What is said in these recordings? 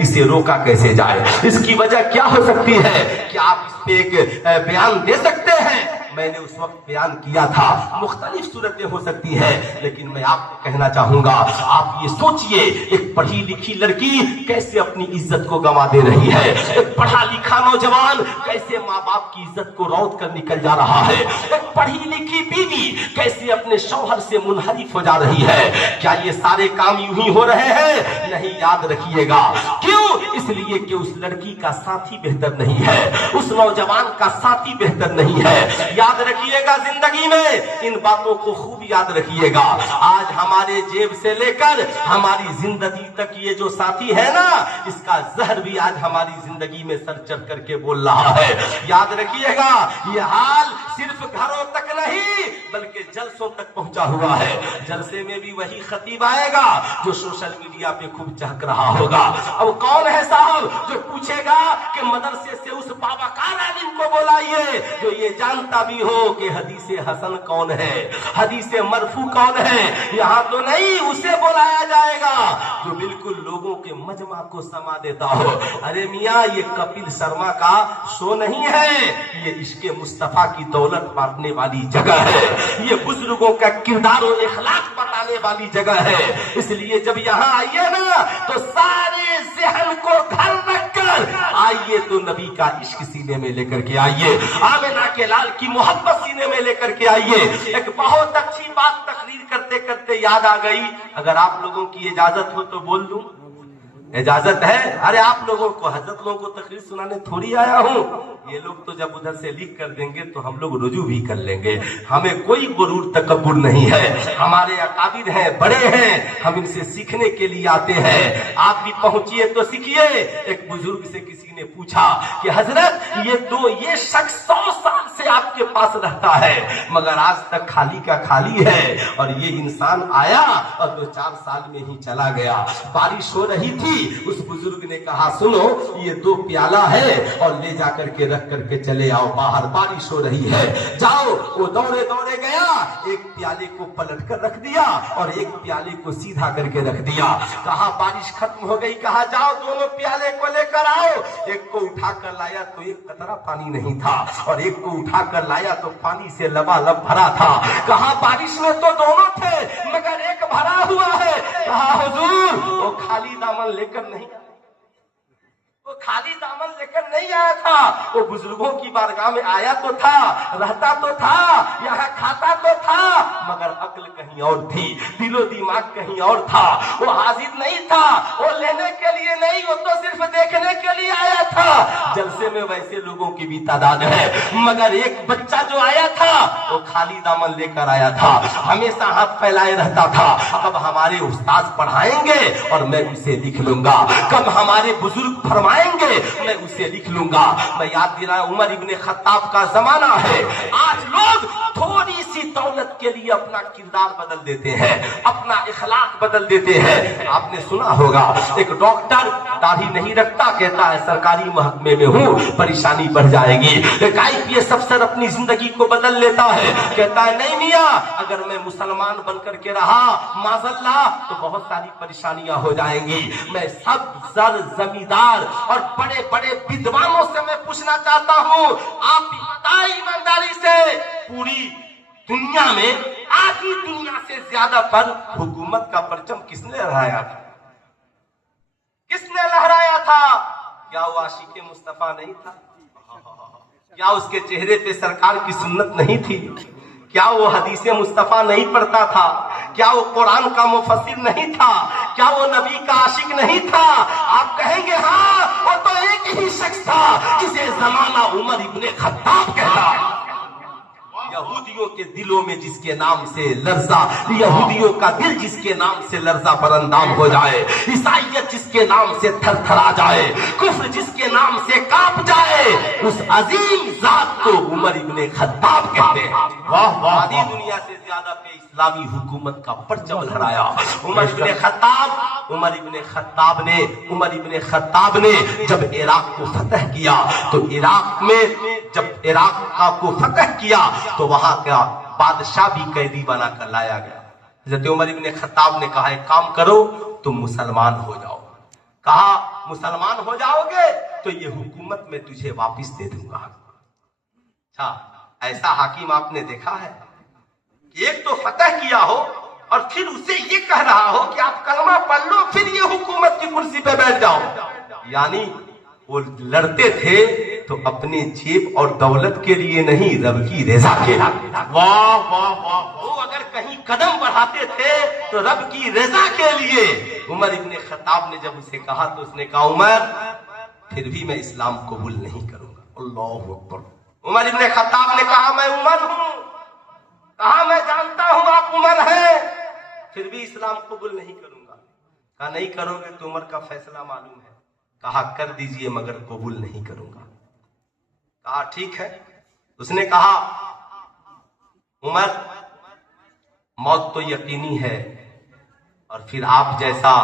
इसे रोका कैसे जाए, इसकी वजह क्या हो सकती है? क्या आप इस पे एक बयान दे सकते हैं? मैंने उस वक्त बयान किया था, मुख्तलिफ सूरतें हो सकती है, लेकिन मैं आपको कहना चाहूंगा, आप ये सोचिए, एक पढ़ी लिखी लड़की कैसे अपनी इज्जत को गंवा दे रही है, एक पढ़ा लिखा नौजवान कैसे माँ बाप की इज्जत को रौंद कर निकल जा रहा है, एक पढ़ी लिखी बीवी कैसे अपने शौहर से मुनहरिफ हो जा रही है। क्या ये सारे काम यूं ही हो रहे हैं? नहीं, याद रखिएगा। क्यों? इसलिए कि उस लड़की का साथी बेहतर नहीं है, उस नौजवान का साथी बेहतर नहीं है। याद रखिएगा, जिंदगी में इन बातों को खूब याद रखिएगा। आज हमारे जेब से लेकर हमारी जिंदगी तक ये जो साथी है ना, इसका जहर भी आज हमारी जिंदगी में सर चढ़ करके बोल रहा है। याद रखिएगा, ये हाल सिर्फ घरों तक नहीं बल्कि जलसों तक पहुंचा हुआ है। जलसे में भी वही खतीब आएगा जो सोशल मीडिया पे खूब चहक रहा होगा। अब कौन है साहब जो पूछेगा कि मदरसे से उस बाबाकार आलिम को बुलाइए जो ये जानता भी हो कि हदीसे हसन कौन है, हदीसे मरफू कौन है। यहाँ तो नहीं, उसे बुलाया जाएगा जो बिल्कुल लोगों के मजमा को समा देता हो। अरे मियाँ, ये कपिल शर्मा का शो नहीं है, ये इश्के मुस्तफा की दौलत बांटने वाली जगह है, ये बुजुर्गों का किरदार और इखलाक बताने वाली जगह है। इसलिए जब यहाँ आइए ना तो सारे ज़हन को घर रखकर आइए, तो नबी का इश्क सीने में लेकर के आइए, आमिना के लाल की मोहब्बत सीने में लेकर के आइए। एक बहुत अच्छी बात तकरीर करते करते याद आ गई, अगर आप लोगों की इजाजत हो तो बोल दूं? इजाजत है? अरे आप लोगों को, हजरत लोगों को तकरीर सुनाने थोड़ी आया हूँ। ये लोग तो जब उधर से लिख कर देंगे तो हम लोग रुजू भी कर लेंगे, हमें कोई गुरूर तकब्बुर नहीं है। हमारे अकाबिर हैं, बड़े हैं, हम इनसे सीखने के लिए आते हैं। आप भी पहुंचिए तो सीखिए। एक बुजुर्ग से किसी ने पूछा कि हजरत ये शख्स 100 साल से आपके पास रहता है मगर आज तक खाली का खाली है, और ये इंसान आया और 2-4 साल में ही चला गया। बारिश हो रही थी, उस बुजुर्ग ने कहा सुनो, ये 2 प्याला है और ले जाकर के रख करके चले आओ, बाहर बारिश हो रही है, जाओ। वो दौड़े दौड़े गया, एक प्याले को पलट कर रख दिया और एक प्याले को सीधा करके रख दिया। कहा बारिश खत्म हो गई, कहा जाओ दोनों प्याले को लेकर आओ। एक को उठा कर लाया तो एक कतरा पानी नहीं था, और एक को उठा कर लाया तो पानी से लबालब भरा था। कहा बारिश में तो दोनों थे मगर एक भरा हुआ है। कहा हुजूर, वो खाली दामन लेकर नहीं, वो खाली दामन लेकर नहीं आया था, वो बुजुर्गों की बारगाह में आया तो था, रहता तो था, यहाँ खाता तो था, मगर अक्ल कहीं और थी, दिलो दिमाग कहीं और था। वो हाजिर नहीं था, वो लेने के लिए नहीं, वो तो सिर्फ देखने के लिए आया था। जलसे में वैसे लोगों की भी तादाद है, मगर एक बच्चा जो आया था वो खाली दामन लेकर आया था, हमेशा हाथ फैलाए रहता था। कब हमारे उस्ताद पढ़ाएंगे और मैं उसे लिख लूंगा, कब हमारे बुजुर्ग फरमाएंगे मैं उसे लिख लूंगा। मैं याद दिलाया, उमर इब्ने खत्ताब का जमाना है। आज लोग थोड़ी सी दौलत के लिए अपना किरदार बदल देते हैं, अपना इखलाक बदल देते हैं। आपने सुना होगा, एक डॉक्टर दाढ़ी नहीं रखता, कहता है सरकारी महकमे में हूँ, परेशानी बढ़ जाएगी। एक IPS अफसर अपनी जिंदगी को बदल लेता है, कहता है नहीं मियाँ, अगर मैं मुसलमान बनकर के रहा माज़ल्लाह तो बहुत सारी परेशानियां हो जाएंगी। मैं सब जर जमींदार और बड़े बड़े विद्वानों से मैं पूछना चाहता हूँ, आप बताइए ईमानदारी से, पूरी दुनिया में आधी दुनिया से ज्यादा पर हुकूमत का परचम किसने लहराया था? किसने लहराया था? क्या वो आशिक़े मुस्तफा नहीं था? क्या उसके चेहरे पे सरकार की सुन्नत नहीं थी? क्या वो हदीसे मुस्तफा नहीं पढ़ता था? क्या वो कुरान का मुफस्सिर नहीं था? क्या वो नबी का आशिक नहीं था? आप कहेंगे हाँ, वो तो एक ही शख्स था जिसे जमाना उमर इब्ने खत्ताब कहता है। यहूदियों के दिलों में जिसके नाम से लर्जा, यहूदियों का दिल जिसके नाम से लर्जा बरंदाम हो जाए, ईसाईयत जिसके नाम से थरथरा जाए, कुफ्र जिसके नाम से कांप जाए, उस अजीम जात को उमर इब्ने खत्ताब कहते हैं। वाह वाह, आधी दुनिया से ज्यादा पे इस्लामी हुकूमत का परचम लहराया उमर इब्ने खत्ताब ने जब इराक को फतह किया, तो इराक में जब इराक को फतह किया तो वहां का बादशाह भी कैदी बनाकर लाया गया। हज़रत उमर इब्ने खत्ताब ने कहा एक काम करो, तुम मुसलमान हो जाओ। कहा مسلمان ہو جاؤ گے تو یہ حکومت میں تجھے واپس دے دوں گا. اچھا ایسا حاکم آپ نے دیکھا ہے کہ ایک تو فتح کیا ہو اور پھر اسے یہ کہہ رہا ہو کہ آپ کلمہ پڑھ لو پھر یہ حکومت کی کرسی پہ بیٹھ جاؤ. یعنی وہ لڑتے تھے تو اپنے جیب اور دولت کے لیے نہیں، رب کی رضا کے لیے. واہ واہ واہ. وہ اگر کہیں قدم بڑھاتے تھے تو رب کی رضا کے لیے. عمر ابن خطاب نے جب اسے کہا تو اس نے کہا عمر پھر بھی میں اسلام قبول نہیں کروں گا. اللہ اکبر. عمر ابن خطاب نے کہا میں عمر ہوں، کہا میں جانتا ہوں آپ عمر ہیں، پھر بھی اسلام قبول نہیں کروں گا. کہا نہیں کرو گے تو عمر کا فیصلہ معلوم ہے. کہا کر دیجئے مگر قبول نہیں کروں گا. کہا ٹھیک ہے. اس نے کہا عمر موت تو یقینی ہے اور پھر آپ جیسا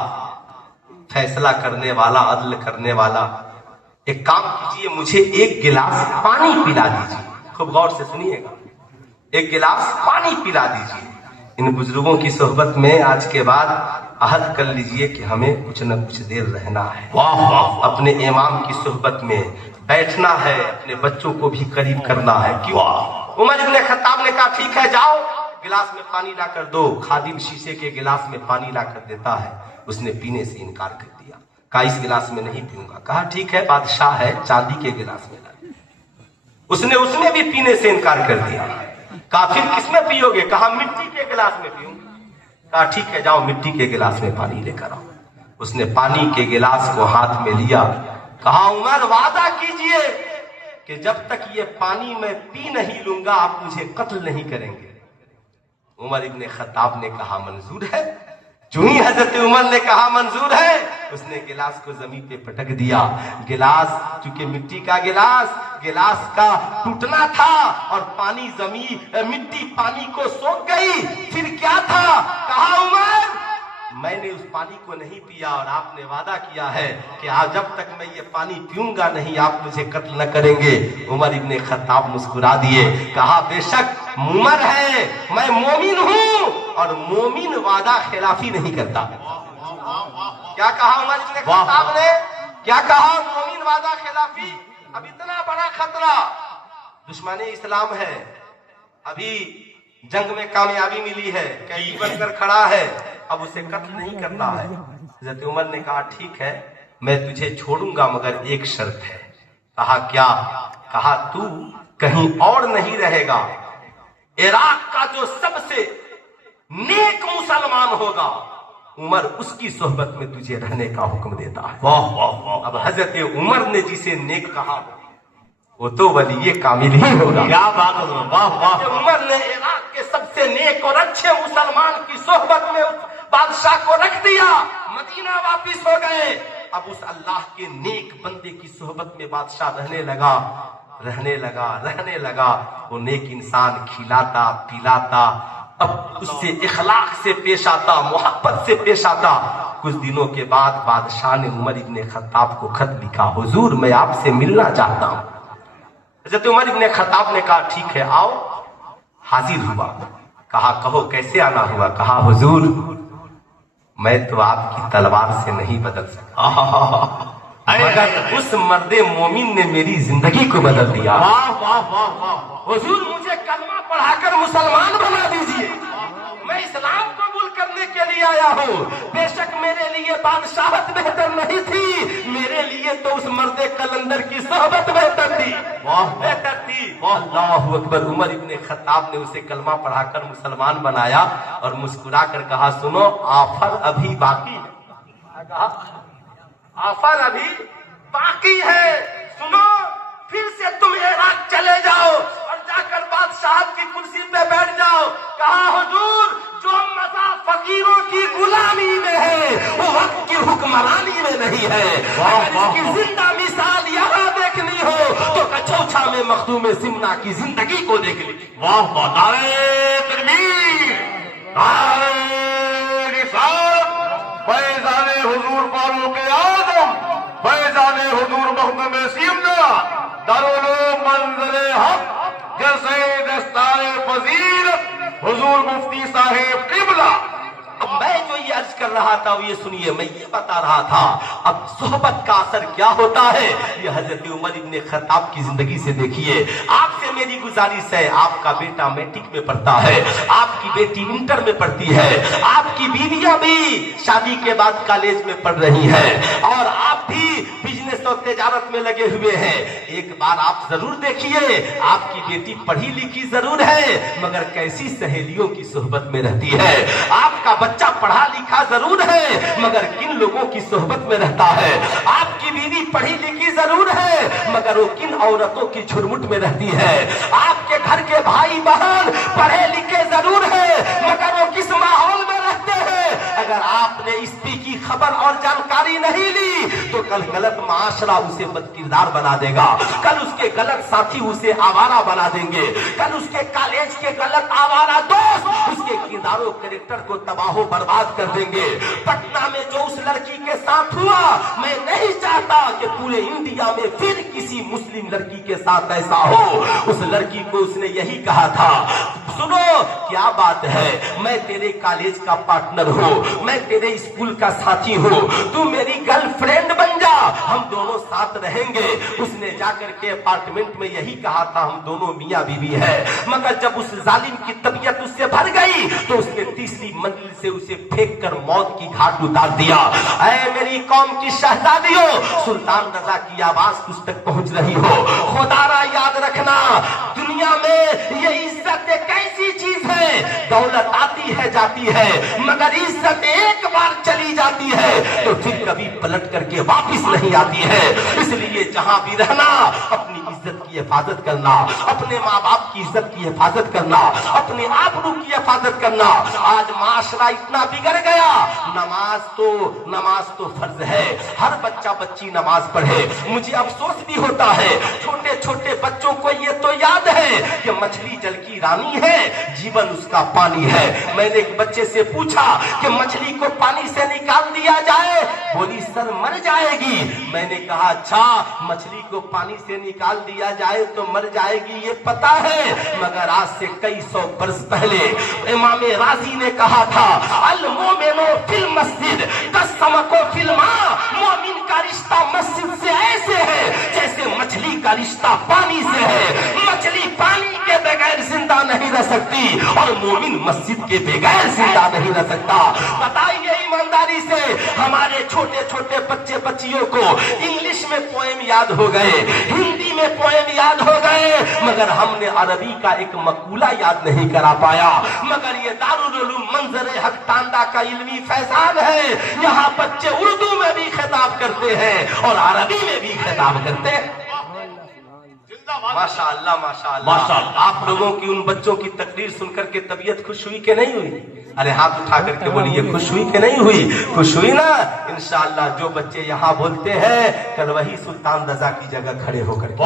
فیصلہ کرنے والا، عدل کرنے والا، ایک کام کیجئے مجھے ایک گلاس پانی پلا دیجئے. خوب غور سے سنیے گا. ایک گلاس پانی پلا دیجئے. ان بزرگوں کی صحبت میں آج کے بعد عہد کر لیجئے کہ ہمیں کچھ نہ کچھ دیر رہنا ہے. واہ واہ. اپنے امام کی صحبت میں بیٹھنا ہے، اپنے بچوں کو بھی قریب کرنا ہے. کیوں؟ عمر ابن خطاب نے کہا ٹھیک ہے جاؤ گلاس میں پانی لا کر دو. خادم شیشے کے گلاس میں پانی لا کر دیتا ہے. اس نے پینے سے انکار کر دیا. کہا اس گلاس میں نہیں پیوں گا. کہا ٹھیک ہے بادشاہ ہے چاندی کے گلاس میں لا. اس نے بھی پینے سے انکار کر دیا. کہا پھر کس میں پیو گے؟ کہا مٹی کے گلاس میں پیوں. کہا ٹھیک ہے جاؤ مٹی کے گلاس میں پانی لے کر آؤ. اس نے پانی کے گلاس کو ہاتھ میں لیا. کہا عمر وعدہ کیجئے کہ جب تک یہ پانی میں پی نہیں لوں گا آپ مجھے قتل نہیں کریں گے. عمر ابن خطاب نے کہا منظور ہے. جو ہی حضرت عمر نے کہا منظور ہے اس نے گلاس کو زمین پہ پٹک دیا. گلاس چونکہ مٹی کا گلاس کا ٹوٹنا تھا اور پانی مٹی پانی کو سوکھ گئی. پھر کیا تھا؟ کہا عمر میں نے اس پانی کو نہیں پیا اور آپ نے وعدہ کیا ہے کہ جب تک میں یہ پانی پیوں گا نہیں آپ مجھے قتل نہ کریں گے. عمر ابن خطاب مسکرا دیے. کہا بے شک عمر ہے میں مومن ہوں اور مومن وعدہ خلافی نہیں کرتا. کیا کہا عمر ابن خطاب نے؟ کیا کہا؟ مومن وعدہ خلافی. اب اتنا بڑا خطرہ دشمن اسلام ہے، ابھی جنگ میں کامیابی ملی ہے، قیدی بن کر کھڑا ہے، اب اسے قتل نہیں کرنا ہے. حضرت عمر نے کہا ٹھیک ہے میں تجھے چھوڑوں گا مگر ایک شرط ہے. کہا کیا؟ کہا تو کہیں اور نہیں رہے گا، عراق کا جو سب سے نیک مسلمان ہوگا عمر اس کی صحبت میں تجھے رہنے کا حکم دیتا ہے. واہ واہ واہ. اب حضرت عمر نے جسے نیک کہا وہ تو ولی کامل ہی ہوگا. کیا بات ہے. واہ واہ. عمر نے عراق کے سب سے نیک اور اچھے مسلمان کی صحبت میں بادشاہ کو رکھ دیا. مدینہ واپس ہو گئے. اب اس اللہ کے نیک بندے کی صحبت میں بادشاہ رہنے لگا. وہ نیک انسان کھلاتا پلاتا، اب اس سے اخلاق سے پیش آتا، محبت سے پیش آتا. کچھ دنوں کے بعد بادشاہ نے عمر ابن خطاب کو خط لکھا حضور میں آپ سے ملنا چاہتا ہوں. حضرت عمر ابن خطاب نے کہا ٹھیک ہے آؤ. حاضر ہوا. کہا کہو کیسے آنا ہوا؟ کہا حضور میں تو آپ کی تلوار سے نہیں بدل سکتا مگر اس مرد مومن نے میری زندگی کو بدل دیا. واہ واہ واہ واہ. حضور مجھے کلمہ پڑھا کر مسلمان بنا دیجئے، میں اسلام قبول کرنے کے لیے آیا ہوں. بے شک میرے لیے بادشاہت بہتر نہیں تھی، میرے لیے تو اس مرد کلندر کی صحبت بہتر تھی. بہتر تھی. اللہ اکبر. عمر ابن خطاب نے اسے کلمہ پڑھا کر مسلمان بنایا اور مسکرا کر کہا سنو آفر ابھی باقی ہے. کہا آفر ابھی باقی ہے، سنو پھر سے تم عراق چلے جاؤ اور جا کر بادشاہت کی کرسی پہ بیٹھ جاؤ. کہا حضور جو مزہ فقیروں کی غلامی میں ہے وہ وقت کی حکمرانی میں نہیں ہے. اگر اس کی زندہ مثال یہاں دیکھنی ہو تو کچوچھا میں مخدوم سمنا کی زندگی کو دیکھ لیجیے. واہ واہ. نعرہ تکبیر، نعرہ رسالت. فیضان حضور فاروق اعظم، فیضان حضور مخدوم سمنا، دارالعلوم منزل حق، جیسے دستار فضیلت حضور مفتی صاحب قبلہ میں جو یہ عرض کر رہا تھا وہ یہ سنیے، میں یہ بتا رہا تھا اب صحبت کا اثر کیا ہوتا ہے یہ حضرت عمر ابن خطاب کی زندگی سے دیکھیے۔ آپ سے میری گزارش ہے، آپ کا بیٹا میٹرک میں پڑھتا ہے، آپ کی بیٹی انٹر میں پڑھتی ہے، آپ کی بیویاں بھی شادی کے بعد کالج میں پڑھ رہی ہیں، اور آپ بھی بزنس اور تجارت میں لگے ہوئے ہیں۔ ایک بار آپ ضرور دیکھیے، آپ کی بیٹی پڑھی لکھی ضرور ہے مگر کیسی سہیلیوں کی صحبت میں رہتی ہے، آپ کا بچہ پڑھا لکھا ضرور ہے مگر کن لوگوں کی صحبت میں رہتا ہے، آپ کی بیوی پڑھی لکھی ضرور ہے مگر وہ کن عورتوں کی جھرمٹ میں رہتی ہے، آپ کے گھر کے بھائی بہن پڑھے لکھے ضرور ہے مگر وہ کس ماحول میں رہتے ہیں۔ اگر آپ نے اس کی خبر اور جانکاری نہیں لی تو کل غلط معاشرہ اسے بد کردار بنا دے گا، کل اس کے غلط ساتھی اسے آوارہ بنا دیں گے، کل اس کے کالج کے غلط آوارہ دوست اس کے کردار و کریکٹر کو تباہ و برباد کر دیں گے۔ پٹنہ میں جو اس لڑکی کے ساتھ ہوا، میں نہیں چاہتا کہ پورے انڈیا میں پھر کسی مسلم لڑکی کے ساتھ ایسا ہو۔ اس لڑکی کو اس نے یہی کہا تھا، سنو کیا بات ہے، میں تیرے کالج کا پارٹنر ہوں، میں تیرے اسکول کا ساتھی ہوں، تو میری گرل فرینڈ بن جا، ہم دونوں ساتھ رہیں گے۔ اس نے جا کر کے اپارٹمنٹ میں یہی کہا تھا، ہم دونوں میاں بیوی ہیں، مگر جب اس ظالم کی طبیعت اس سے بھر گئی تو اس نے تیسری منزل سے اسے پھینک کر موت کی گھاٹ اتار دیا۔ اے میری قوم کی شہزادیوں، سلطان رضا کی آواز تجھ تک پہنچ رہی ہو، خدا را یاد رکھنا دنیا میں یہ عزت ایک ایسی چیز ہے، دولت آتی ہے جاتی ہے مگر عزت ایک بار چلی جاتی ہے تو پھر کبھی پلٹ کر کے واپس نہیں آتی ہے۔ اس لیے جہاں بھی رہنا اپنی عزت کی حفاظت کرنا، اپنے ماں باپ کی عزت کی حفاظت کرنا، اپنے آبرو کی حفاظت کرنا۔ آج معاشرہ اتنا بگڑ گیا، نماز تو فرض ہے، ہر بچہ بچی نماز پڑھے۔ مجھے افسوس بھی ہوتا ہے چھوٹے چھوٹے بچوں کو یہ تو یاد ہے کہ مچھلی جل کی رانی ہے، جیون اس کا پانی ہے۔ میں نے ایک بچے سے پوچھا کہ مچھلی کو پانی سے نکال دیا جائے، بولی سر مر جائے گی۔ میں نے کہا اچھا مچھلی کو پانی سے نکال دیا جائے تو مر جائے گی یہ پتا ہے، مگر آج سے کئی سو برس پہلے امام راضی نے کہا تھا المومن فی المسجد کالسمک فی الماء، مومن کا رشتہ مسجد سے ایسے ہے جیسے مچھلی کا رشتہ پانی سے ہے۔ مچھلی پانی کے بغیر زندہ نہیں رہ سکتی اور مومن مسجد کے بغیر زندہ نہیں رہ سکتا۔ بتائیے ایمانداری سے، ہمارے چھوٹے چھوٹے بچے بچیوں کو انگلش میں پوئم یاد ہو گئے، ہندی میں پوئم یاد ہو گئے مگر ہم نے عربی کا ایک مقولہ یاد نہیں کرا پایا۔ مگر یہ دارالعلوم منظر حق تاندہ کا علمی فیضان ہے، یہاں بچے اردو میں بھی خطاب کرتے ہیں اور عربی میں بھی خطاب کرتے ہیں۔ ماشاء اللہ ماشاء اللہ۔ آپ لوگوں کی ان بچوں کی تقریر سن کر کے طبیعت خوش ہوئی کہ نہیں ہوئی؟ ارے ہاتھ اٹھا کر کے بولیے خوش ہوئی کہ نہیں ہوئی؟ خوش ہوئی نا؟ انشاءاللہ جو بچے یہاں بولتے ہیں کل وہی سلطان رضا کی جگہ کھڑے ہو کر کے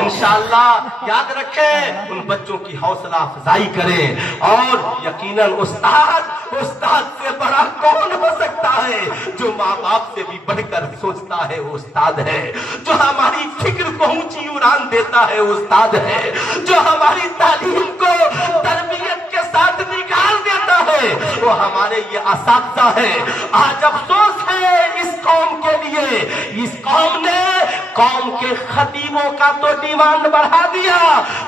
انشاءاللہ یاد رکھیں، ان بچوں کی حوصلہ افزائی کریں، اور یقیناً استاد سے بڑا کون ہو سکتا ہے؟ جو ماں باپ سے بھی بڑھ کر سوچتا ہے وہ استاد ہے، جو ہماری فکر کو اونچی اڑان دیتا ہے وہ استاد ہے، جو ہماری تعلیم کو تربیت کے ساتھ نکال دیتا ہے وہ ہمارے یہ اساتذہ ہیں۔ آج افسوس ہے اس قوم کے لیے، اس قوم نے قوم کے خطیبوں کا تو ڈیمانڈ بڑھا دیا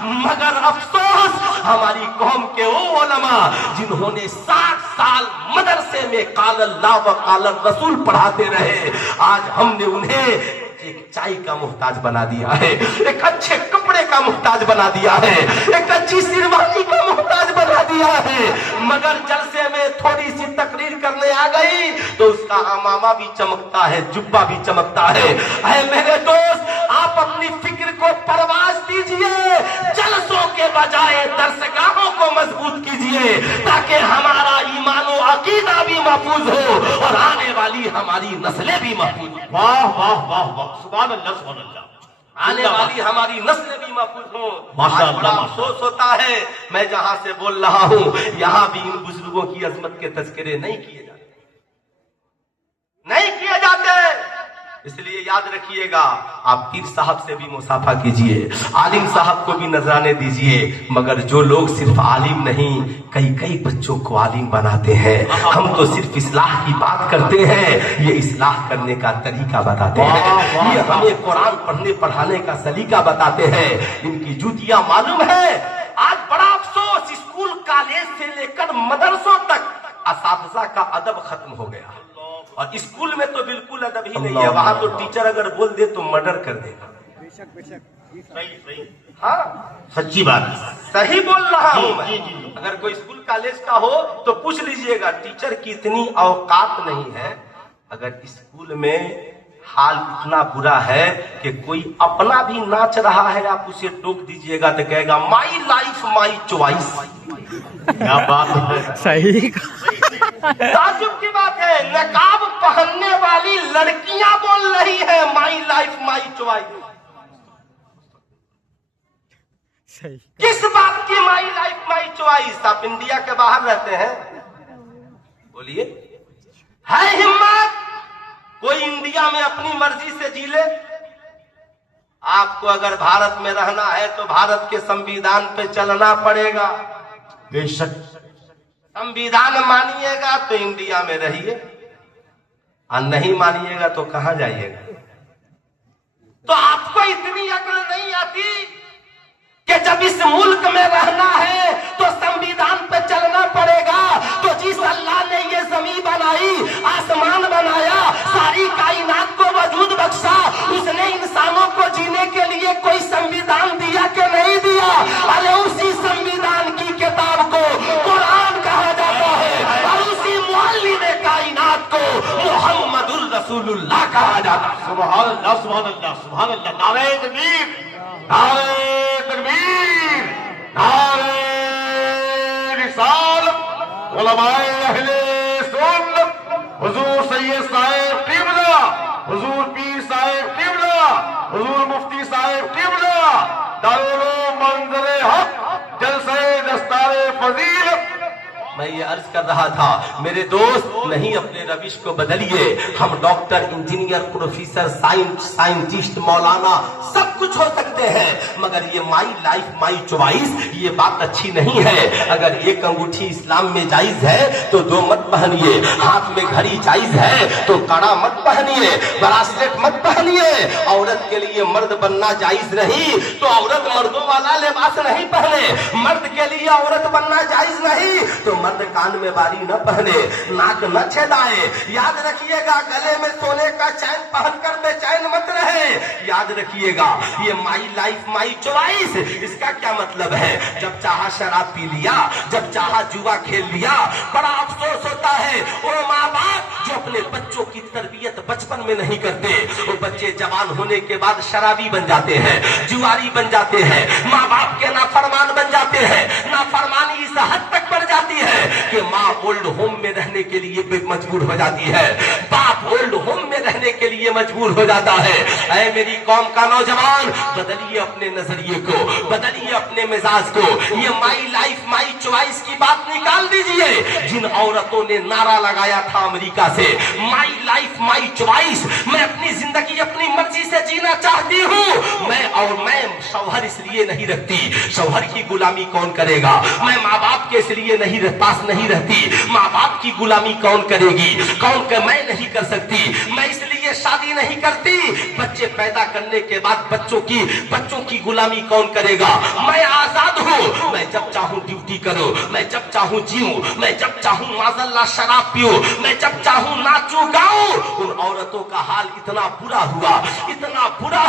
مگر افسوس ہماری قوم کے وہ علماء جنہوں نے 60 سال مدرسے میں قال اللہ و قال الرسول پڑھاتے رہے، آج ہم نے انہیں ایک چائے کا محتاج بنا دیا ہے، ایک اچھے کپڑے کا محتاج بنا دیا ہے، ایک اچھی شیروانی کا محتاج بنا دیا ہے، مگر جلسے میں تھوڑی سی تقریر کرنے آ گئی تو اس کا امامہ بھی چمکتا ہے، جبہ بھی چمکتا ہے۔ اے میرے دوست، آپ اپنی فکر کو پرواز دیجئے، جلسوں کے بجائے درسگاہوں کو مضبوط کیجئے تاکہ ہمارا ایمان و عقیدہ بھی محفوظ ہو اور آنے والی ہماری نسلیں بھی محفوظ ہوں۔ واہ واہ واہ واہ، سبحان اللہ سبحان اللہ۔ آنے والی ہماری نسلیں بھی محفوظ ہوں۔ ماشاء آج بڑا اللہ۔ افسوس ہوتا ہے میں جہاں سے بول رہا ہوں یہاں بھی ان بزرگوں کی عظمت کے تذکرے نہیں کیے جاتے، نہیں کیے جاتے۔ اس لیے یاد رکھیے گا، آپ پیر صاحب سے بھی مصافحہ کیجئے، عالم صاحب کو بھی نذرانے دیجئے، مگر جو لوگ صرف عالم نہیں کئی بچوں کو عالم بناتے ہیں، ہم تو صرف اصلاح کی بات کرتے ہیں، یہ اصلاح کرنے کا طریقہ بتاتے ہیں، یہ ہمیں قرآن پڑھنے پڑھانے کا سلیقہ بتاتے ہیں، ان کی جوتیاں معلوم ہے۔ آج بڑا افسوس، اسکول کالج سے لے کر مدرسوں تک اساتذہ کا ادب ختم ہو گیا، اور اسکول میں تو بالکل ادب ہی نہیں ہے، وہاں تو ٹیچر اگر بول دے تو مرڈر کر دے گا۔ صحیح ہاں سچی بات ہے۔ صحیح بول رہا ہوں میں۔ جی، جی۔ اگر کوئی اسکول کالج کا ہو تو پوچھ لیجئے گا ٹیچر کی اتنی اوقات نہیں ہے، اگر اسکول میں حال اتنا برا ہے کہ کوئی اپنا بھی ناچ رہا ہے، آپ اسے ٹوک دیجئے گا تو کہے گا مائی لائف مائی چوائس۔ کیا بات ہے، صحیح تعجب کی بات ہے، نقاب پہننے والی لڑکیاں بول رہی ہیں مائی لائف مائی چوائس۔ صحیح کس بات کی مائی لائف مائی چوائس؟ آپ انڈیا کے باہر رہتے ہیں، بولیے ہے ہمت کوئی انڈیا میں اپنی مرضی سے جی لے؟ آپ کو اگر بھارت میں رہنا ہے تو بھارت کے سمویدھان پہ چلنا پڑے گا، بے شک۔ سمویدھان مانیے گا تو انڈیا میں رہیے، اور نہیں مانیے گا تو کہاں جائیے گا؟ تو آپ کو اتنی عقل نہیں آتی کہ جب اس ملک میں رہنا ہے تو سمویدھان پہ چلنا پڑے گا؟ تو جس اللہ نے یہ زمین بنائی، آسمان بنایا، ساری کائنات کو وجود بخشا، اس نے انسانوں کو جینے کے لیے کوئی سمویدھان دیا کہ نہیں دیا؟ ارے اسی سمویدھان کی کتاب کو قرآن کہا جاتا ہے، اور اسی معلم کائنات کو محمد الرسول اللہ کہا جاتا ہے۔ سبحان اللہ، سبحان اللہ، سبحان اللہ۔ نعرہ تکبیر، نعرہ تکبیر، نعرہ رسالت، علماء اہل سنت، حضور سید صاحب قبلہ، حضور پیر صاحب قبلہ، حضور مفتی صاحب قبلہ، دارالعلوم منظر حق، جلسہ دستار فضیلت۔ میں یہ عرض کر رہا تھا میرے دوست، نہیں اپنے روش کو بدلیے، ہم ڈاکٹر، انجینئر، پروفیسر، سائنٹسٹ، مولانا سب کچھ ہو سکتے ہیں، مگر یہ مائی لائف مائی چوائس یہ بات اچھی نہیں ہے۔ اگر ایک انگوٹھی اسلام میں جائز ہے تو دو مت پہنیے، ہاتھ میں گھڑی جائز ہے تو کڑا مت پہنیے، براسلیٹ مت پہنیے۔ عورت کے لیے مرد بننا جائز نہیں تو عورت مردوں والا لباس نہیں پہنے، مرد کے لیے عورت بننا جائز نہیں تو مرد کان میں باری نہ پہنے، ناک نہ چھیدائے۔ یاد رکھیے گا گلے میں سونے کا چین پہن کر بے چین مت رہے۔ یاد رکھیے گا یہ مائی لائف مائی چوائس، اس کا کیا مطلب ہے؟ جب چاہا شراب پی لیا، جب چاہا جوا کھیل لیا۔ بڑا افسوس ہوتا ہے وہ ماں باپ جو اپنے بچوں کی تربیت بچپن میں نہیں کرتے، وہ بچے جوان ہونے کے بعد شرابی بن جاتے ہیں، جواری بن جاتے ہیں، ماں باپ کے نافرمان بن جاتے ہیں۔ نافرمانی اس حد تک بڑھ جاتی ہے کہ ماں اولڈ ہوم میں رہنے کے لیے مجبور ہو جاتی ہے، باپ اولڈ ہوم میں رہنے کے لیے مجبور ہو جاتا ہے۔ اے میری قوم کا نوجوان، بدلیے اپنے نظریے کو، بدلیے اپنے مزاج کو، یہ مائی لائف مائی چوائس کی بات نکال دیجئے۔ جن عورتوں نے نعرہ لگایا تھا امریکہ سے مائی لائف مائی چوائس، میں اپنی زندگی اپنی مرضی سے جینا چاہتی ہوں، میں شوہر اس لیے نہیں رکھتی، شوہر کی غلامی کون کرے گا؟ میں ماں باپ کے اس لیے پاس نہیں رہتی، ماں باپ کی غلامی کون کرے گی؟ میں نہیں کر سکتی، میں اس لیے شادی نہیں کرتی، بچے پیدا کرنے کے بعد بچوں کی غلامی کون کرے گا؟ میں آزاد ہوں، میں جب چاہوں ڈیوٹی کروں، میں جب چاہوں جیوں، میں جب چاہوں معاذ اللہ شراب پیوں، میں جب چاہوں ناچوں گاؤں۔ ان عورتوں کا حال اتنا برا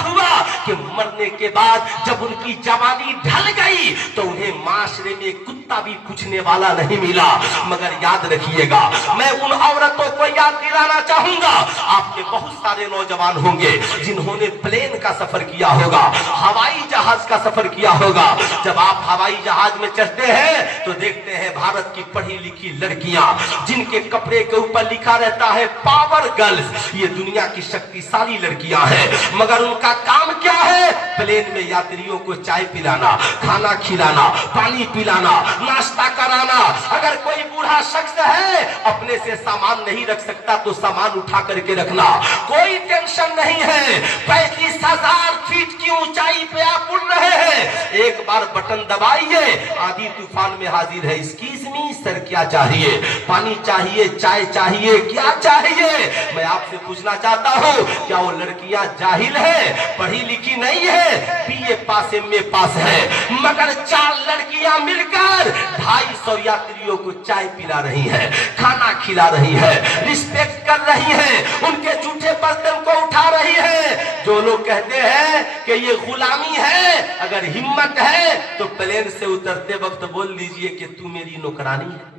ہوا کہ مرنے کے بعد جب ان کی جوانی ڈھل گئی تو انہیں معاشرے میں کتا بھی پوچھنے والا نہیں ملا۔ مگر یاد رکھیے گا، میں ان عورتوں کو یاد دلانا چاہوں گا، آپ کے بہت سارے نوجوان ہوں گے جنہوں نے پلین کا سفر کیا ہوگا، ہوائی جہاز کا سفر کیا ہوگا۔ جب آپ ہوائی جہاز میں چڑھتے ہیں تو دیکھتے ہیں بھارت کی پڑھی لکھی لڑکیاں جن کے کپڑے کے اوپر لکھا رہتا ہے پاور گرلز، یہ دنیا کی شکتیشالی لڑکیاں ہیں، مگر ان کا کام کیا ہے؟ پلین میں یاتریوں کو چائے پلانا، کھانا کھلانا، پانی پلانا، ناشتہ کرانا۔ اگر کوئی بوڑھا شخص ہے اپنے سے سامان نہیں رکھ سکتا تو سامان اٹھا کر کے رکھنا، کوئی टेंशन नहीं है। 35,000 फीट की ऊंचाई पे आप उड़ रहे हैं, एक बार बटन दबाइए, आंधी तूफान में हाजिर है। एक्सक्यूज मी सर, क्या चाहिए? पानी चाहिए, चाय चाहिए, क्या चाहिए? मैं आपसे पूछना चाहता हूँ, क्या वो लड़कियां जाहिल है, पढ़ी लिखी नहीं है, बीए पास एमए पास है, मगर 4 लड़कियां मिलकर 250 यात्रियों को चाय पिला रही है, खाना खिला रही है, रिस्पेक्ट कर रही है, उनके जूठे बर्तन को उठा रही है। जो लोग कहते हैं कि ये गुलामी है, अगर हिम्मत है तो प्लेन से उतरते वक्त बोल दीजिए कि तू मेरी नौकरानी है।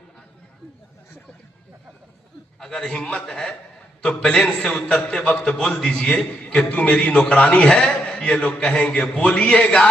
अगर हिम्मत है तो प्लेन से उतरते वक्त बोल दीजिए कि तू मेरी नौकरानी है। ये लोग कहेंगे, बोलिएगा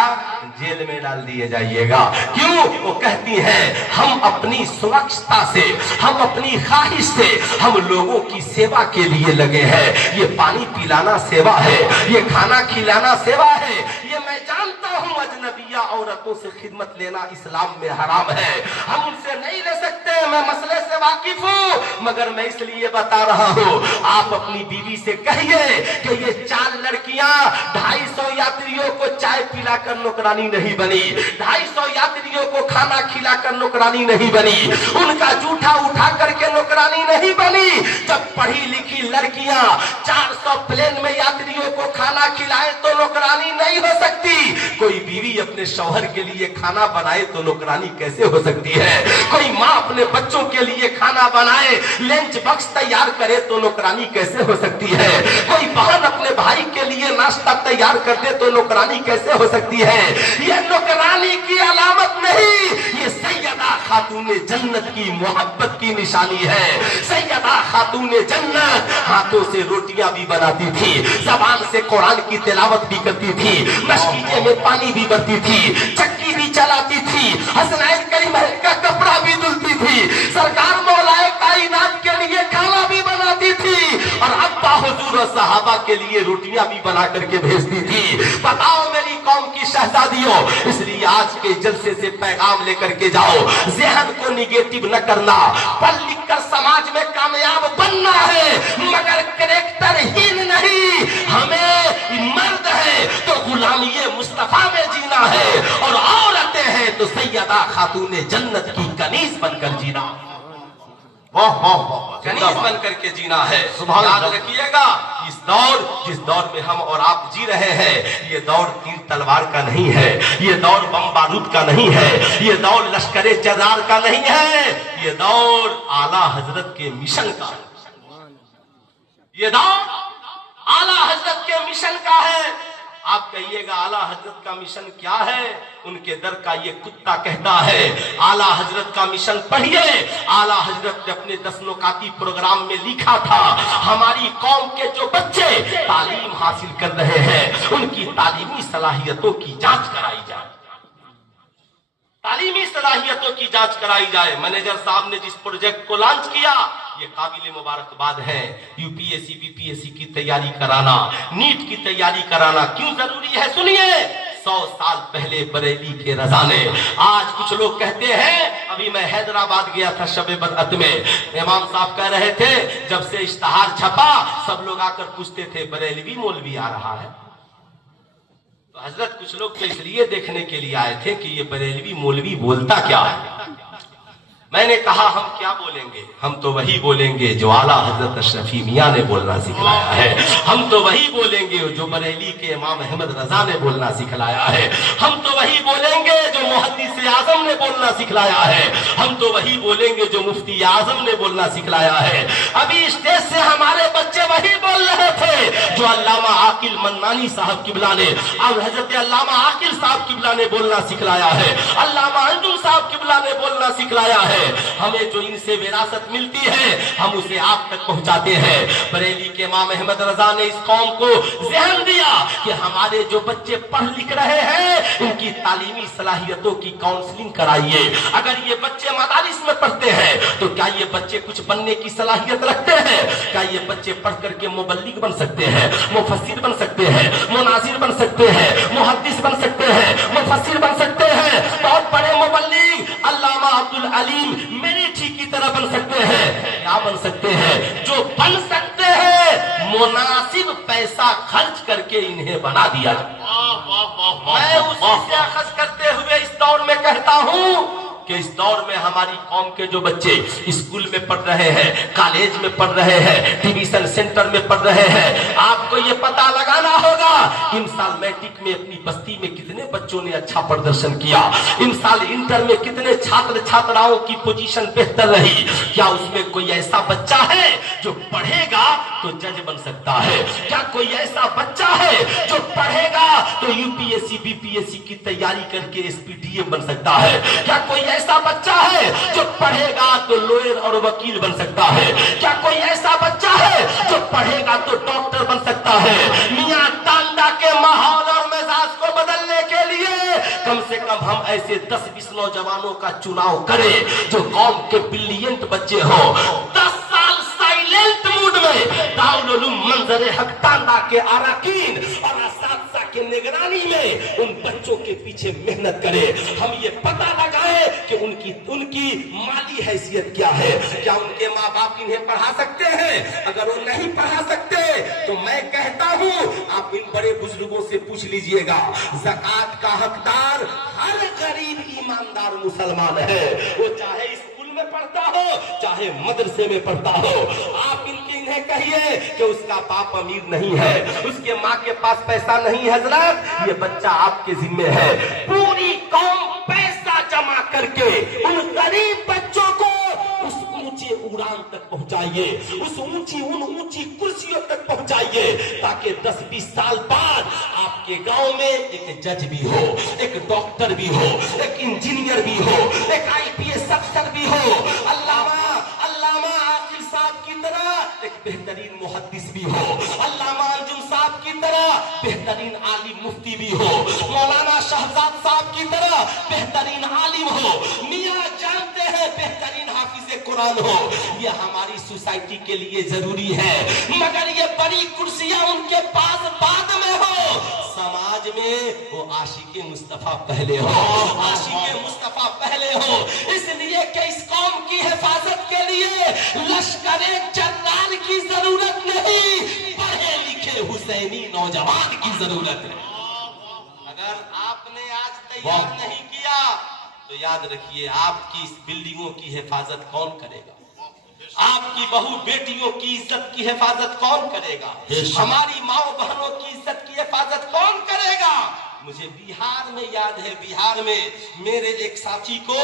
जेल में डाल दिए जाइएगा। क्यों? वो कहती हैं, हम अपनी स्वच्छता से, हम अपनी ख्वाहिश से, हम लोगों की सेवा के लिए लगे हैं। ये पानी पिलाना सेवा है, ये खाना खिलाना सेवा है। ये मैं जानता हूँ अजनबिया औरतों से खिदमत लेना इस्लाम में हराम है, हम उनसे नहीं ले सकते, मैं मसले से वाकिफ हूँ, मगर मैं इसलिए बता रहा हूँ, आप अपनी बीवी से कहिए कि ये 4 लड़कियां 250 यात्रियों को चाय पिलाकर नौकरानी नहीं बनी, 250 यात्रियों को खाना खिलाकर नौकरानी नहीं बनी, उनका जूठा उठा करके नौकरानी नहीं बनी। जब पढ़ी लिखी लड़कियां 400 प्लेन में यात्रियों को खाना खिलाए तो नौकरानी नहीं हो सकती। कोई बीवी अपने शौहर के लिए खाना बनाए तो नौकरानी कैसे हो सकती है? कोई माँ अपने बच्चों के लिए खाना बनाए, लंच बॉक्स तैयार करे तो नौकरानी कैसे हो सकती है? कोई बहन अपने भाई के लिए नाश्ता तैयार कर दे तो नौकरानी कैसे हो सकती है? ये नौकरानी की अलामत नहीं, ये सैयदा खातूने जन्नत की मोहब्बत की निशानी है। सैयदा खातूने जन्नत हाथों से रोटियां भी बनाती थी, जबान से कुरान की तिलावत भी करती थी, मशकीजे में पानी भी भरती थी, चक्की भी चलाती थी, हसनैन करीम का कपड़ा भी धुलती थी, सरकार मौलाए कायनात के लिए खाना भी बनाती थी, और अब्बा हुजूर और सहाबा के लिए रोटियां भी बना करके भेजती थी। बताओ मेरी कौम की शहजादियों, इसलिए आज के जलसे से पैगाम लेकर के जाओ, ज़हन को निगेटिव न करना, पढ़ लिख कर समाज में कामयाब बनना है, मगर कैरेक्टर हीन नहीं। हमें मर्द है तो गुलामी मुस्तफा में जीना है, और औरतें हैं तो सैयदा खातूने जन्नत की कनीज बनकर जीना, वाह वाह वाह, कनीज बन करके जीना है। सुभान याद अल्लाह। रखिएगा, इस दौर जिस दौर में हम और आप जी रहे हैं, ये दौर तीर तलवार का नहीं है, ये दौर बम बारूद का नहीं है, ये दौर लश्करे जरार का नहीं है, ये दौर आला हजरत के मिशन का है। ये दौर आला हजरत के मिशन का है। आप कहिएगा आला हजरत का मिशन क्या है? उनके दर का ये कुत्ता कहता है, आला हजरत का मिशन पढ़िए। आला हजरत ने अपने 10 नुकाती प्रोग्राम में लिखा था, हमारी कौम के जो बच्चे तालीम हासिल कर रहे हैं, उनकी तालीमी सलाहियतों की जांच कराई जाए, तालीमी सलाहियतों की जांच कराई जाए। मैनेजर साहब ने जिस प्रोजेक्ट को लॉन्च किया, ये काबिल मुबारकबाद है। यूपीएससी बीपीएससी की तैयारी कराना, नीट की तैयारी कराना क्यों जरूरी है? सुनिए, 100 साल पहले बरेली के रजाने, आज कुछ लोग कहते हैं, अभी मैं हैदराबाद गया था शबे बदअत में, इमाम साहब कह रहे थे जब से इश्तहार छपा सब लोग आकर पूछते थे बरेलवी मौलवी आ रहा है। तो हजरत कुछ लोग तो इसलिए देखने के लिए आए थे कि ये बरेलवी मौलवी बोलता क्या है। मैंने कहा हम क्या बोलेंगे, हम तो वही बोलेंगे जो आला हजरत अशरफी मियां ने बोलना सिखलाया है, हम तो वही बोलेंगे जो बरेली के इमाम अहमद रजा ने बोलना सिखलाया है, हम तो वही बोलेंगे जो मुहद्दिस आजम ने बोलना सिखलाया है, हम तो वही बोलेंगे जो मुफ्ती आजम ने बोलना सिखलाया है। अभी स्टेज से हमारे बच्चे वही बोल रहे थे जो अल्लामा आकिल मन्नानी साहब किबला ने, अब हजरत अल्लामा आकिल साहब किबला ने बोलना सिखलाया है, अल्लामा अंजुम साहब किबला ने बोलना सिखलाया है। हमें जो इनसे विरासत मिलती है हम उसे आप तक पहुंचाते हैं। बरेली के इमाम अहमद रजा ने इस कौम को ज़हन दिया कि हमारे जो बच्चे पढ़ लिख रहे हैं इनकी तालीमी सलाहियतों की काउंसलिंग कराइए। अगर ये बच्चे मदारिस में पढ़ते हैं तो क्या ये बच्चे कुछ बनने की सलाहियत रखते हैं? क्या ये बच्चे पढ़ करके मुबल्लिग बन सकते हैं, मुफस्सिर बन सकते हैं, मुनाजिर बन सकते हैं, मुहद्दिस बन सकते हैं, मुफस्सिर बन सकते हैं? बहुत बड़े मुबल्लिग अल्लामा अब्दुल अलीम मेरी ठीक की तरह बन सकते हैं। क्या बन सकते हैं? जो बन सकते हैं मुनासिब पैसा खर्च करके इन्हें बना दिया। मैं उसी से अखज़ करते हुए इस दौर में कहता हूँ कि इस दौर में हमारी कौम के जो बच्चे स्कूल में पढ़ रहे हैं, कॉलेज में पढ़ रहे हैं, डिवीजन सेंटर में पढ़ रहे हैं, आपको ये पता लगाना होगा इन साल मैट्रिक में अपनी बस्ती में कितने बच्चों ने अच्छा प्रदर्शन किया, इन साल इंटर में कितने छात्र छात्राओं की पोजीशन बेहतर रही। क्या उसमें कोई ऐसा बच्चा है जो पढ़ेगा तो जज बन सकता है? क्या कोई ऐसा बच्चा है जो पढ़ेगा तो यूपीएससी बीपीएससी की तैयारी करके एसपीडीएम बन सकता है? क्या कोई ऐसा बच्चा है जो पढ़ेगा तो लॉयर और वकील बन सकता है? क्या कोई ऐसा बच्चा है जो पढ़ेगा तो डॉक्टर बन सकता है? मियां टांडा के माहौल और मिजाज को बदलने के लिए कम से कम हम ऐसे 10-20 नौजवानों का चुनाव करें जो कौम के ब्रिलियंट बच्चे हो। 10 साल साइलेंट मूड में दारुल उलूम मंजर हक टांडा के अरकान और असातिज़ा के निगरानी में उन बच्चों के पीछे मेहनत करें। हम ये पता लगाएं कि उनकी माली हैसियत क्या है। क्या उनके माँ बाप इन्हें पढ़ा सकते हैं? अगर वो नहीं पढ़ा सकते तो मैं कहता हूँ आप इन बड़े बुजुर्गों से पूछ लीजिएगा, ज़कात का हकदार हर गरीब ईमानदार मुसलमान है, वो चाहे स्कूल में पढ़ता हो चाहे मदरसे में पढ़ता हो। आप इन्हें कहिए कि उसका बाप अमीर नहीं है, उसके माँ के पास पैसा नहीं है, हजरत ये बच्चा आपके जिम्मे है। पूरी कौम पैसा जमा करके उन गरीब बच्चों को उस ऊंचे उड़ान तक पहुंचाइए, उस उन ऊंची कुर्सियों तक पहुंचाइए, ताकि 10-20 साल बाद आपके गांव में एक जज भी हो, एक डॉक्टर भी हो, एक इंजीनियर भी हो, एक आईपीएस अफसर भी हो, अल्लामा आकिल साहब की तरह एक बेहतरीन मुहद्दिस भी हो, अल्लामा अंजुम साहब की तरह बेहतरीन आलिम मुफ्ती भी हो, मौलाना शहजाद साहब की तरह बेहतरीन आलिम हो, मियां जानते हैं बेहतरीन हाफिज कुरान हो। ये हमारी सोसाइटी के लिए जरूरी है, मगर ये बड़ी कुर्सियां उनके पास बाद में हो। समाज में वो आशिक मुस्तफा पहले हो, आशिक मुस्तफा पहले हो। इसलिए कि इस कौम की हिफाजत के लिए लश्कर जनरल की जरूरत नहीं, पढ़े लिखे हुसैनी नौजवान की जरूरत है। अगर आपने आज तैयार नहीं किया तो याद रखिए आपकी इस बिल्डिंगों की हिफाजत कौन करेगा? आपकी बहू बेटियों की इज्जत की हिफाजत कौन करेगा? हमारी माँ बहनों की इज्जत की हिफाजत कौन करेगा? मुझे बिहार में याद है, बिहार में मेरे एक साथी को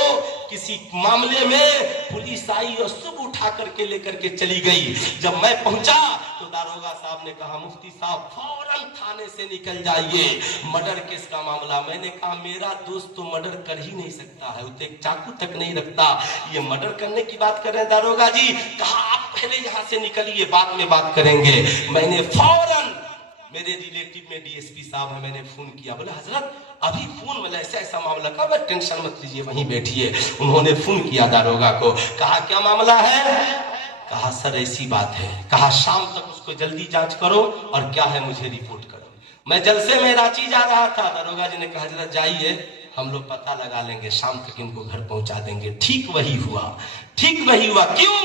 किसी मामले में पुलिस आई और सब उठा करके लेकर के चली गई। जब मैं पहुंचा तो दारोगा साहब ने कहा, मुफ्ती साहब फौरन थाने से निकल जाइए, मर्डर केस का मामला। मैंने कहा मेरा दोस्त तो मर्डर कर ही नहीं सकता है, वो तो एक चाकू तक नहीं रखता, ये मर्डर करने की बात कर रहे हैं दारोगा जी। कहा आप पहले यहाँ से निकलिए, बाद में बात करेंगे। मैंने फौरन, मेरे रिलेटिव में डीएसपी साहब है, मैंने फोन किया, बोले हजरत अभी फोन मिला, ऐसा मामला का, बस टेंशन मत लीजिए वहीं बैठिए। उन्होंने फोन किया दारोगा को, कहा क्या मामला है? कहा सर ऐसी बात है। कहा शाम तक उसको जल्दी जांच करो और क्या है मुझे रिपोर्ट करो। मैं जलसे में रांची जा रहा था, दारोगा जी ने कहा हजरत जाइए, हम लोग पता लगा लेंगे, शाम तक इनको घर पहुंचा देंगे। ठीक वही हुआ, ठीक वही हुआ। क्यों?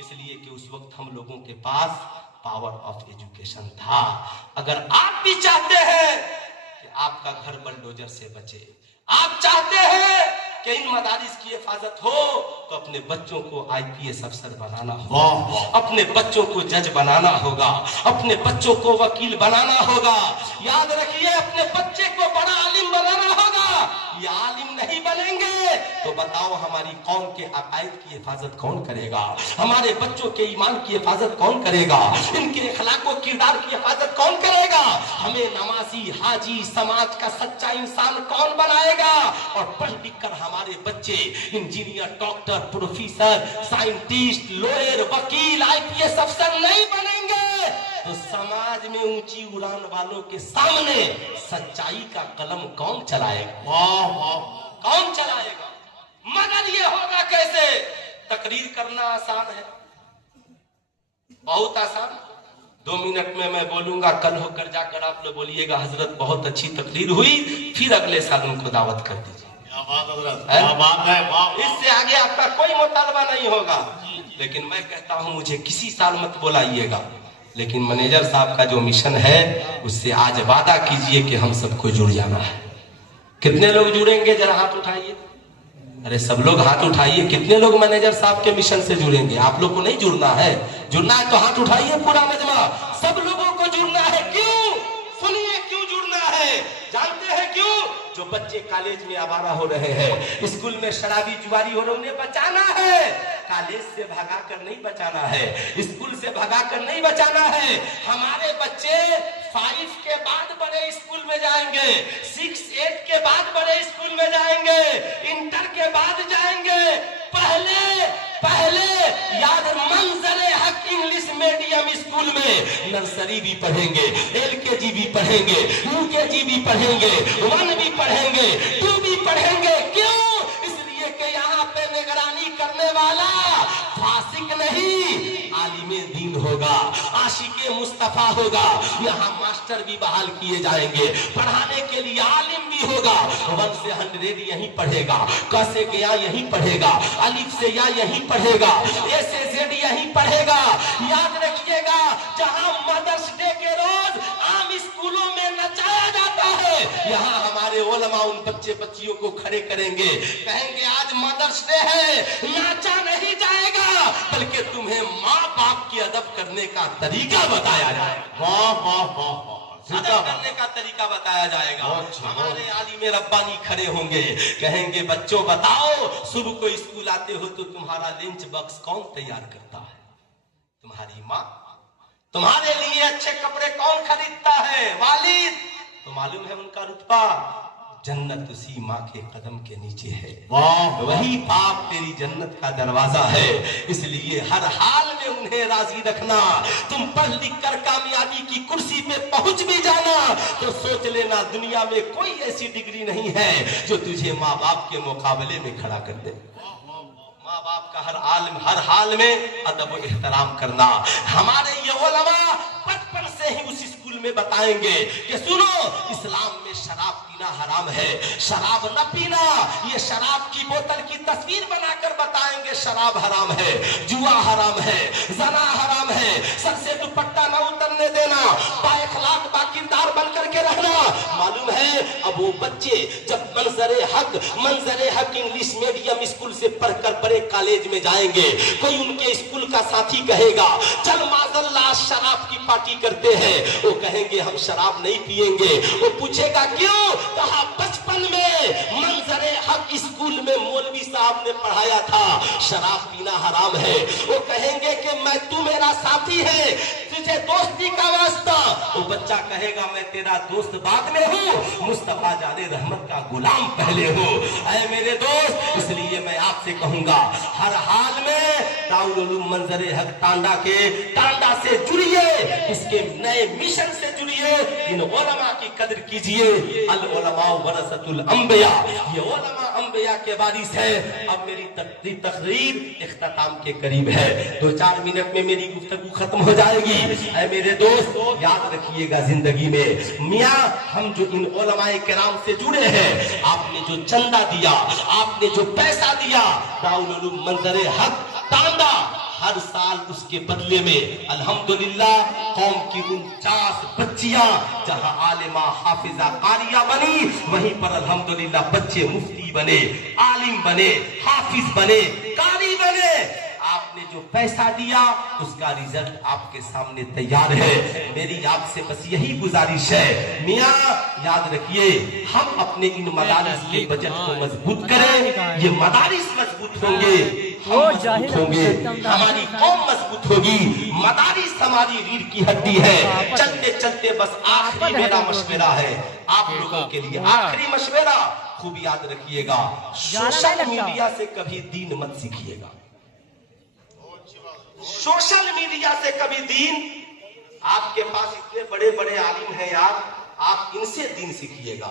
इसलिए कि उस वक्त हम लोगों के पास पावर ऑफ एजुकेशन था। अगर आप भी चाहते हैं कि आपका घर बलडोजर से बचे, आप चाहते हैं कि इन मदारिस की हिफाजत हो, तो अपने बच्चों को आईपीएस अफसर बनाना होगा, अपने बच्चों को जज बनाना होगा, अपने बच्चों को वकील बनाना होगा। याद रखिए अपने बच्चे को बड़ा आलिम बनाना होगा। ये आलिम नहीं बनेंगे तो बताओ हमारी कौम के अकायद की हिफाजत कौन करेगा? हमारे बच्चों के ईमान की हिफाजत कौन करेगा? इनके अखलाक व किरदार की हिफाजत कौन करेगा? हमें नमाजी, हाजी, समाज का सच्चा इंसान कौन बनाएगा? और पढ़ लिख कर हमारे बच्चे engineer, doctor, professor, scientist, lawyer, वकील, आईपीएस अफसर नहीं बनेंगे तो समाज में ऊंची उड़ान वालों के सामने सच्चाई का कलम कौन चलाएगा? कौन चलाएगा? मगर ये होगा कैसे? तकरीर करना आसान है, बहुत आसान। 2 मिनट में मैं बोलूंगा, कल होकर जाकर आप लोग बोलिएगा हजरत बहुत अच्छी तकरीर हुई, फिर अगले साल उनको दावत कर दीजिए। इससे आगे आपका कोई मुतालबा नहीं होगा। लेकिन मैं कहता हूं मुझे किसी साल मत बुलाइएगा, لیکن मैनेजर साहब का जो मिशन है उससे आज वादा कीजिए कि हम सबको जुड़ जाना है। कितने लोग जुड़ेंगे जरा हाथ उठाइए। अरे सब लोग हाथ उठाइए। कितने लोग मैनेजर साहब के मिशन से जुड़ेंगे? आप लोग को नहीं जुड़ना है? जुड़ना है तो हाथ उठाइए पूरा मजमा। सब लोगों को जुड़ना है। क्यों? सुनिए क्यों जुड़ना है। जानते हैं क्यों? जो बच्चे कॉलेज में आवारा हो रहे हैं, स्कूल में शराबी जुआरी हो रहे, उन्हें बचाना है। कॉलेज से भगा कर नहीं बचाना है, स्कूल से भगा कर नहीं बचाना है। हमारे बच्चे 5 के बाद बड़े स्कूल में जाएंगे, 6, 8 के बाद बड़े स्कूल में जाएंगे, इंटर के बाद जाएंगे। पहले याद मंजरे हक इंग्लिश मीडियम स्कूल में नर्सरी भी पढ़ेंगे, LKG भी पढ़ेंगे, UKG भी पढ़ेंगे, 1 भी पढ़ेंगे, 2 भी पढ़ेंगे। क्यों? इसलिए कि यहाँ पे निगरानी करने वाला फासिक नहीं, आलिमे दीन होगा, आशिके मुस्तफा होगा। यहाँ मास्टर भी बहाल किए जाएंगे, पढ़ाने के लिए आलिम भी होगा। 1 से 100 यहीं पढ़ेगा, क से गया यहीं पढ़ेगा, अलिफ से या यहीं पढ़ेगा, A से Z यहीं पढ़ेगा। याद रखिएगा, जहाँ मदर्स डे के रोज आम स्कूलों में नचाया जाता है, यहाँ हमारे उलमा उन बच्चे बच्चियों को खड़े करेंगे, कहेंगे आज मदर्स डे है, नाचा नहीं जाएगा, बल्कि तुम्हें माँ बाप की अदब करने का तरीका बताया जाएगा। वाह वाह वाह वाह, अदब करने का तरीका बताया जाएगा। हमारे आलिम रब्बानी खड़े होंगे, कहेंगे बच्चों बताओ, सुबह को स्कूल आते हो तो तुम्हारा लंच बॉक्स कौन तैयार करता है? तुम्हारी माँ। तुम्हारे लिए अच्छे कपड़े कौन खरीदता है? वालिद। तो मालूम है उनका रुतबा, जन्नत उसी माँ के कदम के नीचे है। वाह, वही बाप तेरी जन्नत का दरवाजा है। इसलिए हर हाल में उन्हें राजी रखना। तुम पढ़ लिख कर कामयाबी की कुर्सी पे पहुंच भी जाना तो सोच लेना, दुनिया में कोई ऐसी डिग्री नहीं है जो तुझे माँ बाप के मुकाबले में खड़ा कर दे। माँ बाप का हर हाल में अदब और एहतराम करना। हमारे ये उलमा बचपन से ही उस स्कूल में बताएंगे कि सुनो, इस्लाम में शराब पीना हराम है, शराब न पीना। ये शराब की बोतल की तस्वीर बनाकर बताएंगे शराब हराम है, जुआ हराम है, जना हराम है, सर से दुपट्टा न उतरने देना, बाइखलाक बाकिरदार बन करके रहना। मालूम है अब वो बच्चे जब मंजरे हक इंग्लिश मीडियम स्कूल से पढ़कर बड़े कॉलेज में जाएंगे, कोई उनके स्कूल का साथी कहेगा चल माज़ल्लाह शराब की पार्टी करते हैं, वो कहेंगे हम शराब नहीं पिएंगे। वो पूछेगा क्यों? कहा बचपन में मंजरे हक स्कूल में मौलवी साहब ने पढ़ाया था शराब पीना हराम है। वो कहेंगे कि मैं तू मेरा साथी है, तुझे दोस्ती का वास्ता। वो बच्चा कहेगा मैं तेरा दोस्त बाद में हूँ, मुस्तफा जाने रहमत का गुलाम पहले हूँ। ऐ मेरे दोस्त, इसलिए मैं आपसे कहूंगा हर हाल में दारुल उलूम मंजरे हक टांडा से जुड़िए, इसके नए मिशन से जुड़िए, इन उलमा की कदर कीजिए। अल उलमा वरसतुल अंबिया, ये उलमा अंबिया के वारिस है। अब मेरी तकरीर इख्तिताम के करीब है, 2-4 मिनट में मेरी गुफ्तगू खत्म हो जाएगी। ऐ मेरे दोस्त, याद रखिएगा जिंदगी में मियाँ हम जो इन उलमाए किराम से जुड़े हैं, आपने जो चंदा दिया, आपने जो पैसा दिया, दारुल उलूम मंजरे हक टांडा, हर साल उसके बदले में अल्हम्दुलिल्लाह कौम की 49 बच्चियां जहां आलिमा हाफिजा कारिया बनी, वहीं पर अल्हम्दुलिल्लाह बच्चे मुफ्ती बने, आलिम बने, हाफिज बने, कारी बने। आपने जो पैसा दिया उसका रिजल्ट आपके सामने तैयार है। मेरी आपसे बस यही गुजारिश है, मियाँ याद रखिए हम अपने इन मदारिस के बजट को मजबूत करें। ये मदारिस मजबूत होंगे, हम मजबूत होंगे, हमारी कौम मजबूत होगी। मदारिस हमारी रीढ़ की हड्डी है। चलते चलते बस आखिरी मेरा मशवरा है आप लोगों के लिए, आखिरी मशवरा खूब याद रखिएगा, सोशल मीडिया से कभी दीन मत सीखिएगा। सोशल मीडिया से कभी दीन, आपके पास इतने बड़े बड़े आलिम हैं यार, आप इनसे दीन सीखिएगा,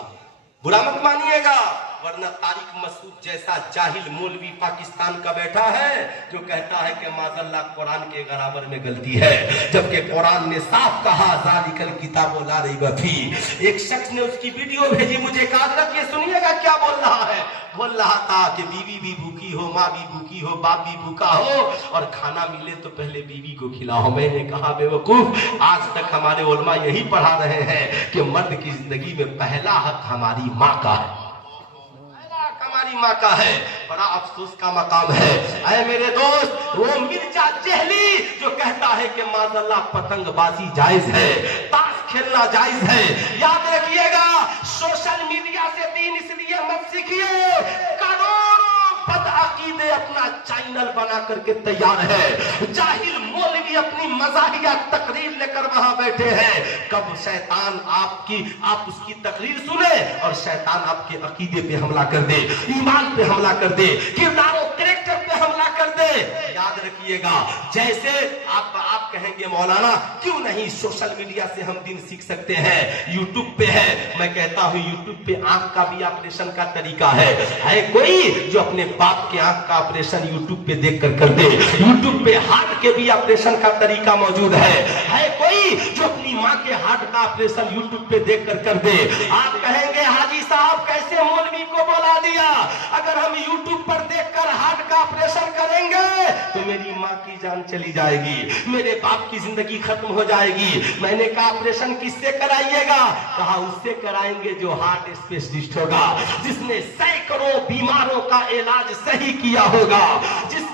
बुरा मत मानिएगा। ورنہ طارق مسعود جیسا جاہل مولوی پاکستان کا بیٹھا ہے جو کہتا ہے کہ معاذاللہ قرآن کے برابر میں غلطی ہے، جبکہ قرآن نے صاف کہا ذالک الکتاب لا ریب فیہ۔ ایک شخص نے اس کی ویڈیو بھیجی مجھے، کہا حضرت یہ سنیے گا کیا بول رہا ہے، بول رہا تھا کہ بیوی بھی بھوکی ہو، ماں بھی بھوکی ہو، باپ بھی بھوکا ہو، اور کھانا ملے تو پہلے بیوی کو کھلاؤ۔ میں نے کہا بے وقوف، آج تک ہمارے علماء یہی پڑھا رہے ہیں کہ مرد کی زندگی میں پہلا حق ہماری ماں کا ہے، پہلا حق ہماری ماں کا ہے۔ بڑا افسوس کا مقام ہے اے میرے دوست، وہ مرزا جہلی جو کہتا ہے کہ معاذاللہ پتنگ بازی جائز ہے، تاش کھیلنا جائز ہے۔ یاد رکھیے گا، سوشل میڈیا سے دین اس لیے مت سیکھیے، کروڑوں بدعقیدے اپنا چینل بنا کر کے تیار ہے، جاہل مولوی اپنی مزاحیہ تقریر لے کر وہاں بیٹھے ہیں۔ کب شیطان آپ اس کی تقریر سنے اور شیطان آپ کے عقیدے پہ حملہ کر دے، ایمان پہ حملہ کر دے، کردار و کریکٹر پہ حملہ کر دے۔ یاد رکھیے گا، جیسے آپ کہیں گے مولانا کیوں نہیں سوشل میڈیا سے ہم دین سیکھ سکتے ہیں، یوٹیوب پہ ہے، میں کہتا ہوں یوٹیوب پہ آنکھ کا بھی آپریشن کا طریقہ ہے کوئی جو اپنے باپ کے آنکھ کا آپریشن یوٹیوب پہ دیکھ کر دے، یوٹیوب پہ ہارٹ کے بھی آپریشن کا طریقہ موجود ہے کوئی جو اپنی ماں کے ہارٹ کا آپریشن یوٹیوب پہ دیکھ کر دے۔ آپ کہیں گے حاجی صاحب کیسے مولوی کو بلا دیا، اگر ہم یوٹیوب پر دیکھ کر ہارٹ کا آپریشن کریں گے تو میری ماں کی جان چلی جائے گی، میرے باپ کی زندگی ختم ہو جائے گی۔ میں نے کہا آپریشن کس سے کرائیے گا، کہا اس سے کرائیں گے جو ہارٹ اسپیشلسٹ ہوگا، جس نے سینکڑوں بیماروں کا علاج صحیح کیا ہوگا، جس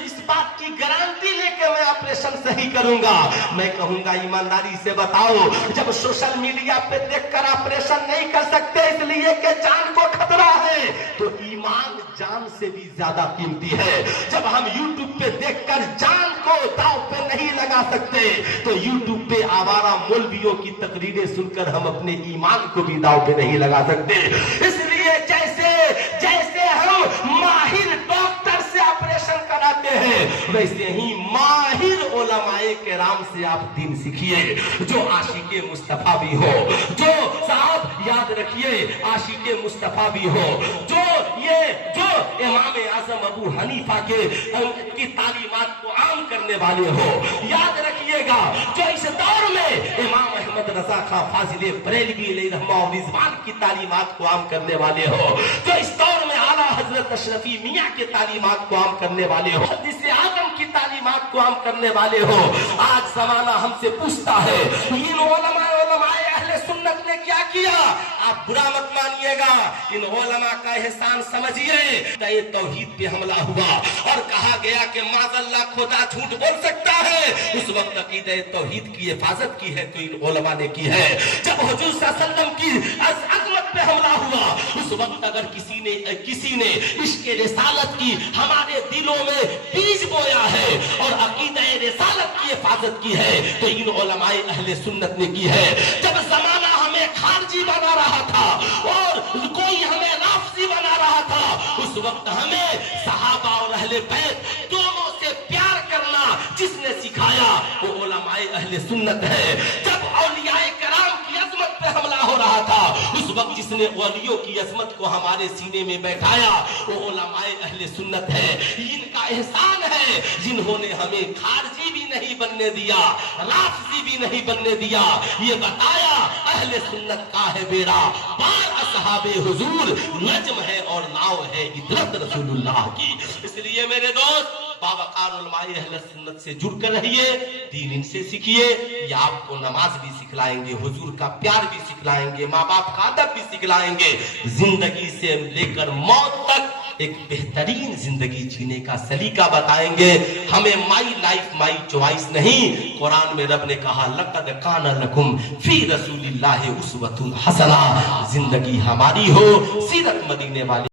اس بات کی گارنٹی لے کے میں آپریشن صحیح کروں گا۔ میں کہوں گا ایمانداری سے بتاؤ، جب سوشل میڈیا پہ دیکھ کر آپریشن نہیں کر سکتے اس لیے کہ جان کو خطرہ ہے، تو ایمان جان سے بھی زیادہ قیمتی ہے۔ جب ہم یوٹیوب پہ دیکھ کر جان کو داؤ پہ نہیں لگا سکتے تو یوٹیوب پہ آوارہ مولویوں کی تقریریں سن کر ہم اپنے ایمان کو بھی داؤ پہ نہیں لگا سکتے۔ اس لیے جیسے ہم ماہر ڈاکٹر سے آپریشن کراتے ہیں، ویسے ہی ماہر علماء کرام سے آپ دین سیکھیے، جو عاشق مصطفیٰ بھی ہو، جو صاحب یاد رکھیے عاشق مصطفیٰ بھی ہو، جو امام اعظم ابو حنیفہ کی تعلیمات کو عام کرنے والے ہو۔ یاد رکھیے گا، جو اس دور میں امام احمد رضا خان فاضل بریلوی علیہ رحمہ و رضوان کی تعلیمات کو عام کرنے والے ہو، جو اس دور میں اعلیٰ حضرت اشرفی میاں کے تعلیمات کو عام کرنے والے ہو، محدث اعظم کی تعلیمات کو عام کرنے والے ہو۔ آج زمانہ ہم سے پوچھتا ہے ان علماء اہل سنت نے کیا کیا؟ آپ برا مت مانیے گا، ان علماء کا احسان سمجھیے۔ توحید پہ حملہ ہوا اور کہا گیا کہ معاذاللہ خدا جھوٹ بول سکتا ہے، اس وقت عقیدہ توحید کی حفاظت کی ہے تو ان علماء نے کی ہے۔ جب حضور صلی اللہ علیہ وسلم کی عظمت پہ حملہ ہوا، اس وقت اگر کسی نے عشق رسالت کی ہمارے دلوں میں بیج بویا ہے اور عقیدہ رسالت کی حفاظت کی ہے تو ان علماء اہل سنت نے کی ہے۔ جب زمانہ ہمیں خارجی بنا رہا تھا اور کوئی ہمیں رافضی بنا رہا تھا، اس وقت ہمیں صحابہ اور اہل بیت دونوں سے پیار کرنا جس نے سکھایا وہ علماء اہل سنت ہے۔ جب اولیاء کرام کی عظمت پہ حملہ ہو رہا تھا، اس وقت جس نے اولیوں کی عظمت کو ہمارے سینے میں بیٹھایا وہ علماء اہل سنت ہے۔ ان کا احسان ہے جنہوں نے ہمیں خارجی بھی نہیں بننے دیا، رافضی بھی نہیں بننے دیا، یہ بتایا اہل سنت کا ہے بیڑا پار اصحاب حضور، نجم ہے اور ناؤ ہے عطرت رسول اللہ کی۔ اس لیے میرے دوست باوقار علماء اہل سنت سے جڑ کر رہیے، دین ان سے سیکھیے، یہ آپ کو نماز بھی سکھلائیں گے، حضور کا پیار بھی سکھلائیں گے، ماں باپ کا ادب بھی سکھلائیں گے، زندگی سے لے کر موت تک ایک بہترین زندگی جینے کا سلیقہ بتائیں گے۔ ہمیں مائی لائف مائی چوائس نہیں، قرآن میں رب نے کہا لقد کان لکم فی رسول اللہ اسوۃ حسنہ، زندگی ہماری ہو، سیرت مدینے والی